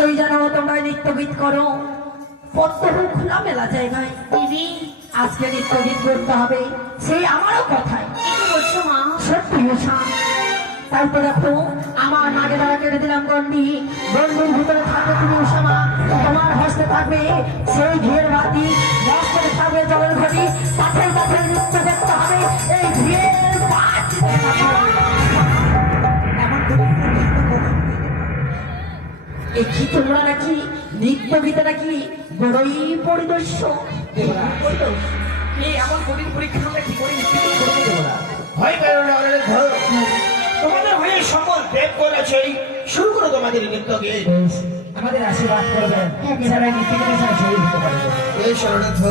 অবশ্যই জানো তোমরা নৃত্য গীত করো, কত খোলা মেলা জায়গায় দিদি আজকে নৃত্য গীত করতে হবে, সেই আমারও কথাই। কি বলছো মা? সত্যি উষা, তাই তো দেখো আমার মাকে দ্বারা কেটে দিলাম গন্ডি, গন্ডির ভিতরে থাকবে তুমি উষা মা, তোমার হস্তে থাকবে সেই ঘিয়ের বাতি, হস্তে থাকবে জলের ঘটি, কাছে কাছে নৃত্য করতে হবে এই ঘিয়ের বাতি। এমন করে এই কি তোমরা নাকি নৃত্য গীতে নাকি বড়ই পরিদর্শ? এই এমন কঠিন পরীক্ষা আমরা কি করে নিশ্চিত করবো দেবরা? ভয় পেও না অনেক ধরো, তোমাদের হয়ে সকল দেব করেছে, শুরু করো তোমাদের নৃত্য গীত। আমাদের আশীর্বাদ করবেন, যারা নৃত্য গীতে সাহায্য দিতে পারবে। এই শরণার্থ